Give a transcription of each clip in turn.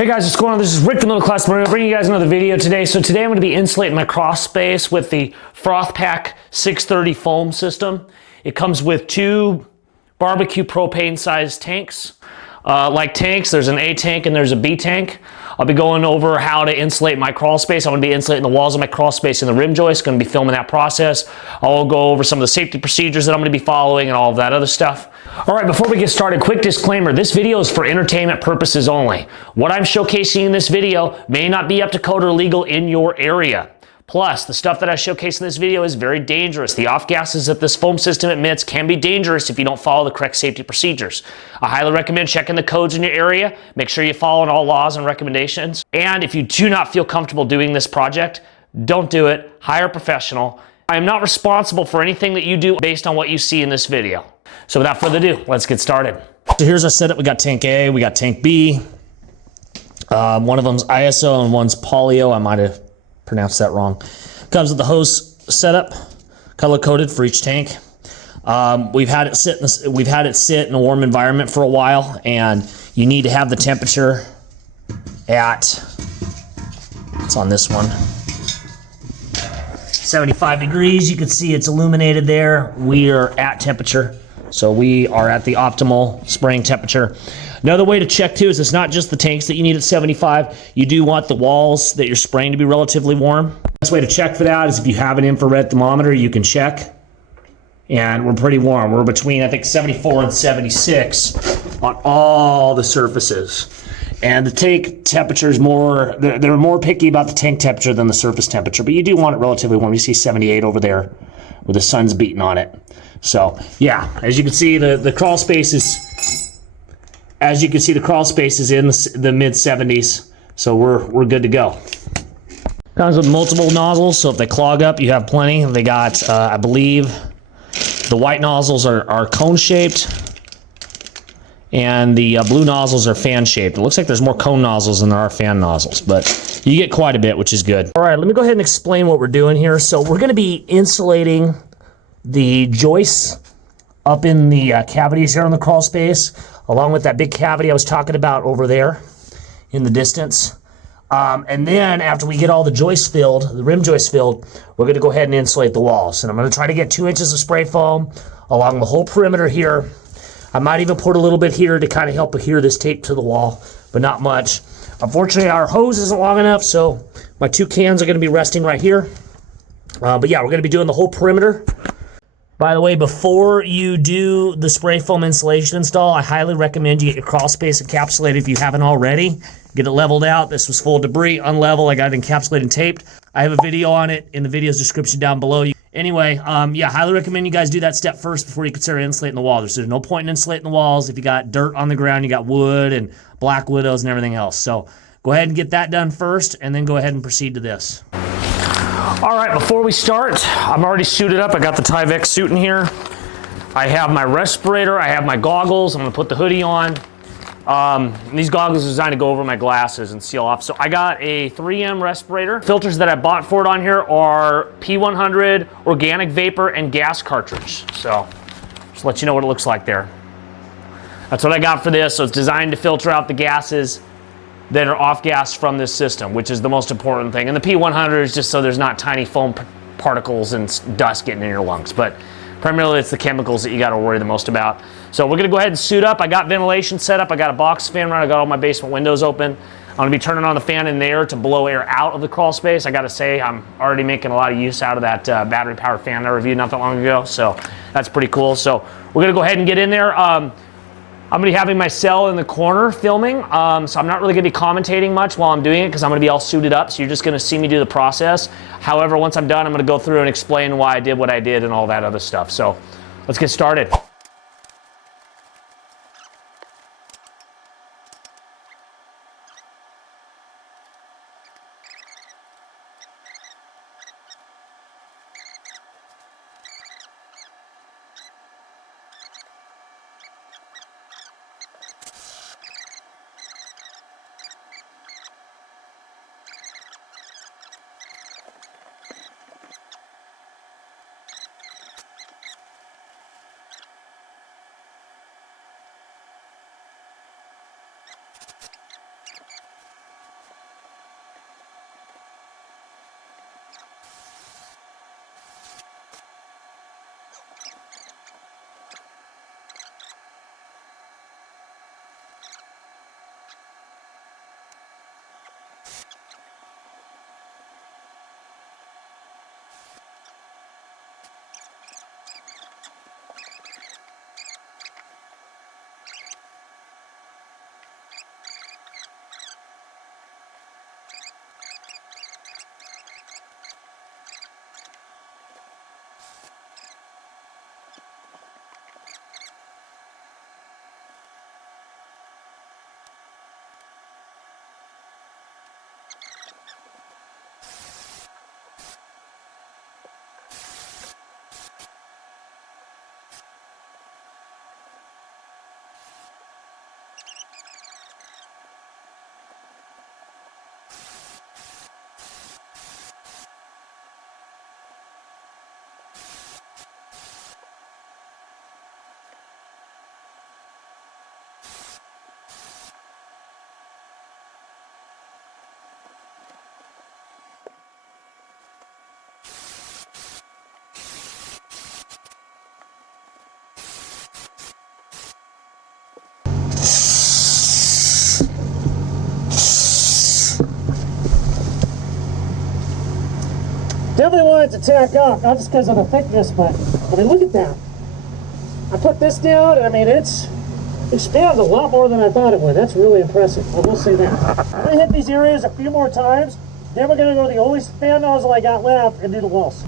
Hey guys, what's going on? This is Rick from Little Class Marine. I'm bringing you guys another video today. So today I'm going to be insulating my Crawlspace with the Froth-Pak 630 foam system. It comes with two barbecue propane sized tanks. Like tanks, there's an A tank and there's a B tank. I'll be going over how to insulate my Crawlspace. I'm going to be insulating the walls of my Crawlspace and the rim joist. Going to be filming that process. I'll go over some of the safety procedures that I'm going to be following and all of that other stuff. All right, before we get started, quick disclaimer. This video is for entertainment purposes only. What I'm showcasing in this video may not be up to code or legal in your area. Plus, the stuff that I showcase in this video is very dangerous. The off gases that this foam system emits can be dangerous if you don't follow the correct safety procedures. I highly recommend checking the codes in your area. Make sure you follow all laws and recommendations. And if you do not feel comfortable doing this project, don't do it. Hire a professional. I am not responsible for anything that you do based on what you see in this video. So without further ado, let's get started. So here's our setup. We got tank A, we got tank B. One of them's ISO and one's polyo. I might have pronounced that wrong. Comes with the hose setup, color coded for each tank. We've had it sit in a warm environment for a while, and you need to have the temperature at, it's on this one, 75 degrees. You can see it's illuminated there. We are at temperature, so we are at the optimal spraying temperature. Another way to check too is it's not just the tanks that you need at 75. You do want the walls that you're spraying to be relatively warm. The best way to check for that is if you have an infrared thermometer, you can check. And we're pretty warm. We're between, I think, 74 and 76 on all the surfaces. And the tank temperature is more, they're more picky about the tank temperature than the surface temperature, but you do want it relatively warm. You see 78 over there where the sun's beating on it. So yeah, as you can see, the crawl space is, in the mid 70s. So we're good to go. Comes with multiple nozzles, so if they clog up, you have plenty. They got, I believe, the white nozzles are cone shaped, and the blue nozzles are fan shaped. It looks like there's more cone nozzles than there are fan nozzles, but you get quite a bit, which is good. All right, let me go ahead and explain what we're doing here. So we're gonna be insulating the joists up in the cavities here on the crawl space, along with that big cavity I was talking about over there in the distance. And then after we get all the joists filled, the rim joists filled, we're gonna go ahead and insulate the walls. And I'm gonna try to get 2 inches of spray foam along the whole perimeter here. I might even put a little bit here to kind of help adhere this tape to the wall, but not much. Unfortunately, our hose isn't long enough, so my 2 cans are gonna be resting right here. But yeah, we're gonna be doing the whole perimeter. By the way, before you do the spray foam insulation install, I highly recommend you get your Crawlspace encapsulated if you haven't already. Get it leveled out. This was full of debris, unlevel. I got it encapsulated and taped. I have a video on it in the video's description down below. Anyway, yeah, highly recommend you guys do that step first before you consider insulating the walls. There's no point in insulating the walls if you got dirt on the ground, you got wood and black widows and everything else. So go ahead and get that done first, and then go ahead and proceed to this. All right, before we start, I'm already suited up. I got the Tyvek suit in here. I have my respirator, I have my goggles. I'm gonna put the hoodie on. These goggles are designed to go over my glasses and seal off. So I got a 3M respirator. Filters that I bought for it on here are P100, organic vapor, and gas cartridge. So just let you know what it looks like there. That's what I got for this. So it's designed to filter out the gases that are off gas from this system, which is the most important thing. And the P100 is just so there's not tiny foam particles and dust getting in your lungs. But primarily it's the chemicals that you gotta worry the most about. So we're gonna go ahead and suit up. I got ventilation set up. I got a box fan running. I got all my basement windows open. I'm gonna be turning on the fan in there to blow air out of the crawl space. I gotta say, I'm already making a lot of use out of that battery powered fan I reviewed not that long ago. So that's pretty cool. So we're gonna go ahead and get in there. I'm gonna be having my cell in the corner filming, so I'm not really gonna be commentating much while I'm doing it because I'm gonna be all suited up, so you're just gonna see me do the process. However, once I'm done, I'm gonna go through and explain why I did what I did and all that other stuff. So let's get started. Definitely wanted to tack up, not just because of the thickness, but I mean, look at that. I put this down, and I mean, it's expanded a lot more than I thought it would. That's really impressive, I will say that. I'm going to hit these areas a few more times, then we're going to go to the only fan nozzle I got left and do the walls.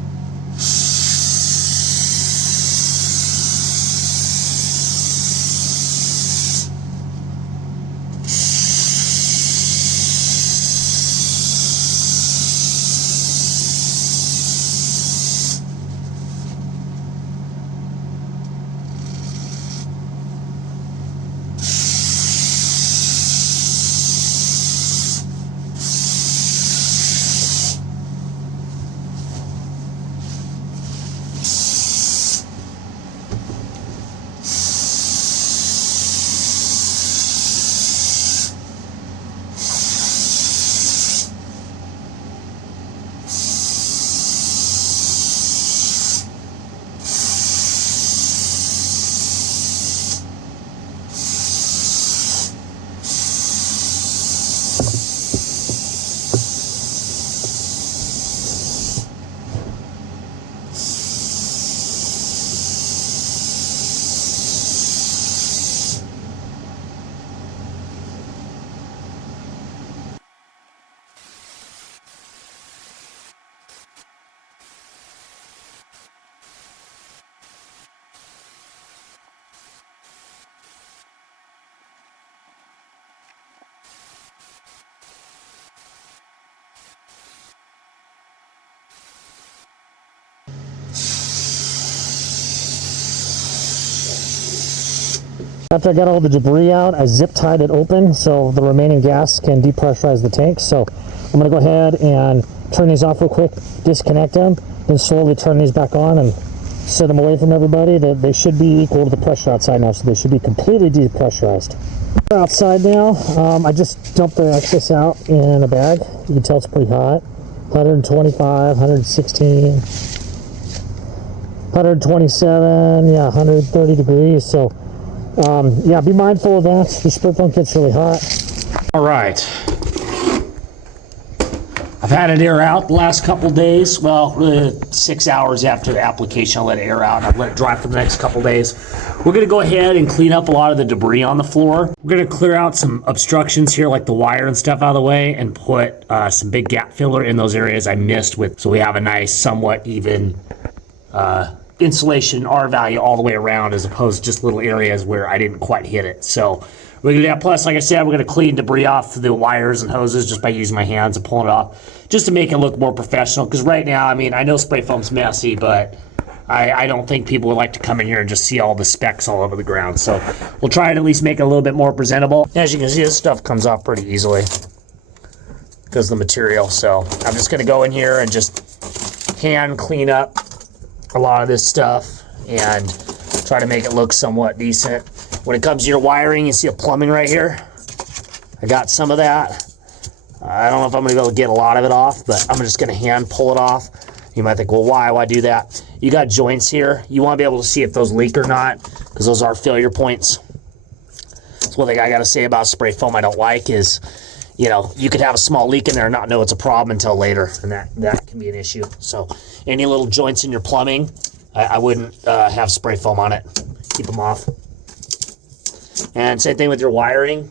After I got all the debris out, I zip tied it open so the remaining gas can depressurize the tank. So I'm going to go ahead and turn these off real quick, disconnect them, then slowly turn these back on and set them away from everybody. They should be equal to the pressure outside now, so they should be completely depressurized. We're outside now. I just dumped the excess out in a bag. You can tell it's pretty hot. 125, 116, 127, yeah, 130 degrees. So yeah, be mindful of that. The spray foam gets really hot. All right. I've had it air out the last couple days. Well, 6 hours after the application, I let it air out. I've let it dry for the next couple days. We're going to go ahead and clean up a lot of the debris on the floor. We're going to clear out some obstructions here, like the wire and stuff out of the way, and put some big gap filler in those areas I missed with, so we have a nice, somewhat even insulation R value all the way around, as opposed to just little areas where I didn't quite hit it. So we're gonna do that. Plus, like I said, we're gonna clean debris off the wires and hoses just by using my hands and pulling it off, just to make it look more professional. Because right now, I mean, I know spray foam's messy, but I don't think people would like to come in here and just see all the specks all over the ground. So we'll try and at least make it a little bit more presentable. As you can see, this stuff comes off pretty easily because of the material. So I'm just gonna go in here and just hand clean up a lot of this stuff and try to make it look somewhat decent. When it comes to your wiring, you see a plumbing right here. I got some of that. I don't know if I'm gonna be able to get a lot of it off, but I'm just gonna hand pull it off. You might think, well, why do that? You got joints here. You wanna be able to see if those leak or not, because those are failure points. That's one thing I gotta say about spray foam I don't like is, you know, you could have a small leak in there and not know it's a problem until later, and that can be an issue. So any little joints in your plumbing, I wouldn't have spray foam on it. Keep them off. And same thing with your wiring.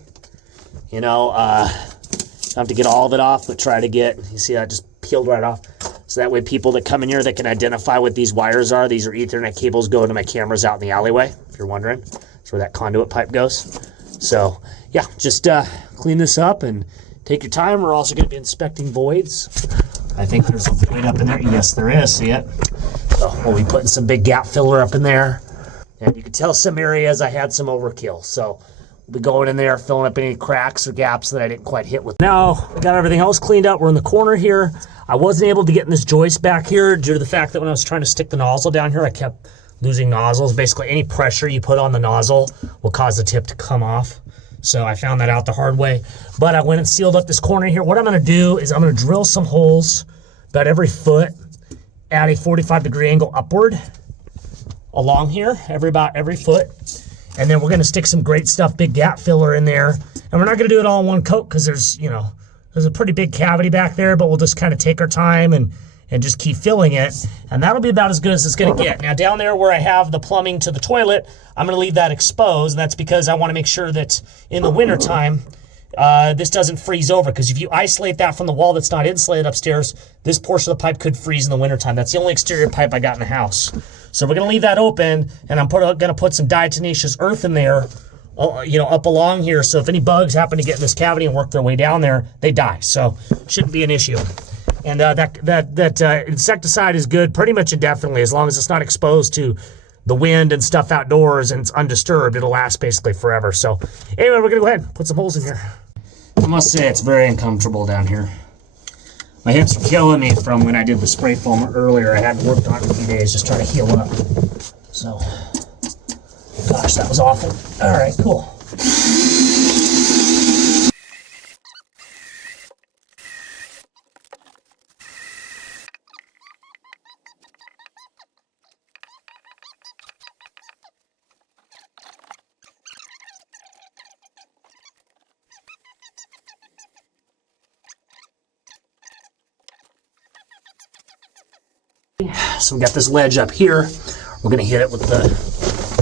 You know, don't have to get all of it off, but try to get, you see that just peeled right off. So that way people that come in here, they can identify what these wires are. These are Ethernet cables going to my cameras out in the alleyway, if you're wondering. That's where that conduit pipe goes. So yeah, just clean this up and Take your time. We're also going to be inspecting voids. I think there's a void up in there. Yes, there is. See it? So we'll be putting some big gap filler up in there. And you can tell some areas I had some overkill. So we'll be going in there, filling up any cracks or gaps that I didn't quite hit with. Now, we got everything else cleaned up. We're in the corner here. I wasn't able to get in this joist back here due to the fact that when I was trying to stick the nozzle down here, I kept losing nozzles. Basically, any pressure you put on the nozzle will cause the tip to come off. So I found that out the hard way. But I went and sealed up this corner here. What I'm going to do is I'm going to drill some holes about every foot at a 45-degree angle upward along here, about every foot. And then we're going to stick some great stuff, big gap filler in there. And we're not going to do it all in one coat because there's a pretty big cavity back there, but we'll just kind of take our time and just keep filling it. And that'll be about as good as it's going to get. Now down there where I have the plumbing to the toilet, I'm going to leave that exposed. That's because I want to make sure that in the wintertime, this doesn't freeze over. Because if you isolate that from the wall that's not insulated upstairs, this portion of the pipe could freeze in the wintertime. That's the only exterior pipe I got in the house. So we're going to leave that open, and I'm going to put some diatomaceous earth in there, up along here. So if any bugs happen to get in this cavity and work their way down there, they die. So shouldn't be an issue. And that insecticide is good pretty much indefinitely, as long as it's not exposed to the wind and stuff outdoors and it's undisturbed. It'll last basically forever. So anyway, we're going to go ahead and put some holes in here. I must say it's very uncomfortable down here. My hips are killing me from when I did the spray foam earlier. I hadn't worked on it in a few days, just trying to heal up. So, gosh, that was awful. All right, cool. So we got this ledge up here. We're going to hit it with the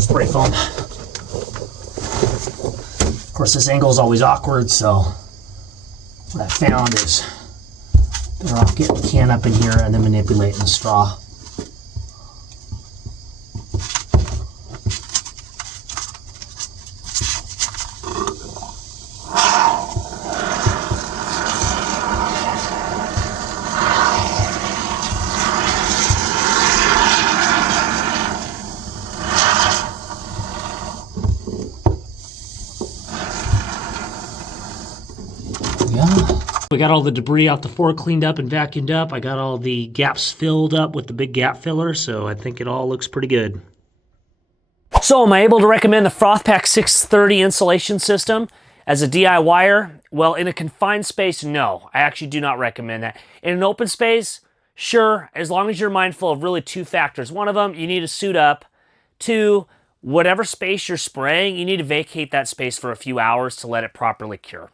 spray foam. Of course, this angle is always awkward, so what I found is better off getting the can up in here and then manipulating the straw. We got all the debris off the floor cleaned up and vacuumed up. I got all the gaps filled up with the big gap filler, so I think it all looks pretty good. So am I able to recommend the Froth-Pak 630 insulation system as a DIYer? Well, in a confined space, no. I actually do not recommend that. In an open space, sure, as long as you're mindful of really two factors. One of them, you need to suit up. Two, whatever space you're spraying, you need to vacate that space for a few hours to let it properly cure.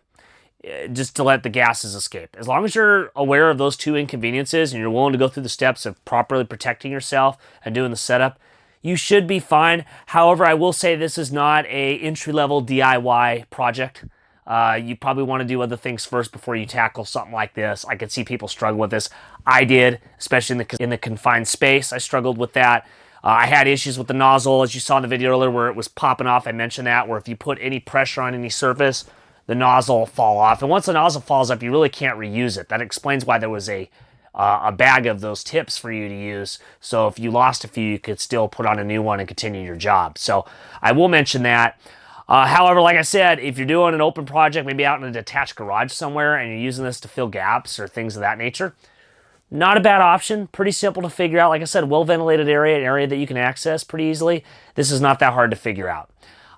Just to let the gases escape. As long as you're aware of those two inconveniences and you're willing to go through the steps of properly protecting yourself and doing the setup, you should be fine. However, I will say this is not a entry-level DIY project. You probably want to do other things first before you tackle something like this. I could see people struggle with this. I did, especially in the confined space. I struggled with that. I had issues with the nozzle, as you saw in the video earlier, where it was popping off. I mentioned that, where if you put any pressure on any surface, the nozzle will fall off. And once the nozzle falls up, you really can't reuse it. That explains why there was a bag of those tips for you to use. So if you lost a few, you could still put on a new one and continue your job. So I will mention that. However, like I said, if you're doing an open project, maybe out in a detached garage somewhere, and you're using this to fill gaps or things of that nature, not a bad option. Pretty simple to figure out. Like I said, well-ventilated area, an area that you can access pretty easily. This is not that hard to figure out.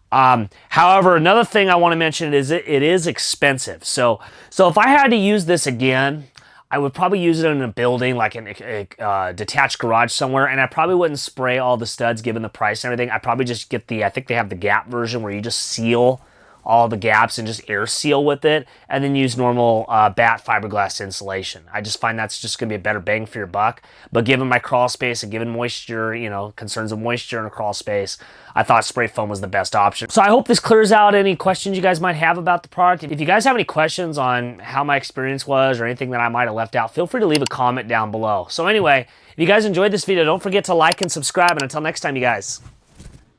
However, another thing I want to mention is it is expensive. So if I had to use this again, I would probably use it in a building, like in a detached garage somewhere, and I probably wouldn't spray all the studs given the price and everything. I'd probably just get I think they have the gap version where you just seal all the gaps and just air seal with it, and then use normal batt fiberglass insulation. I just find that's just going to be a better bang for your buck. But given my crawl space and given moisture, concerns of moisture in a crawl space, I thought spray foam was the best option. So I hope this clears out any questions you guys might have about the product. If you guys have any questions on how my experience was or anything that I might have left out, feel free to leave a comment down below. So anyway, if you guys enjoyed this video, don't forget to like and subscribe. And until next time, you guys,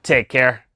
take care.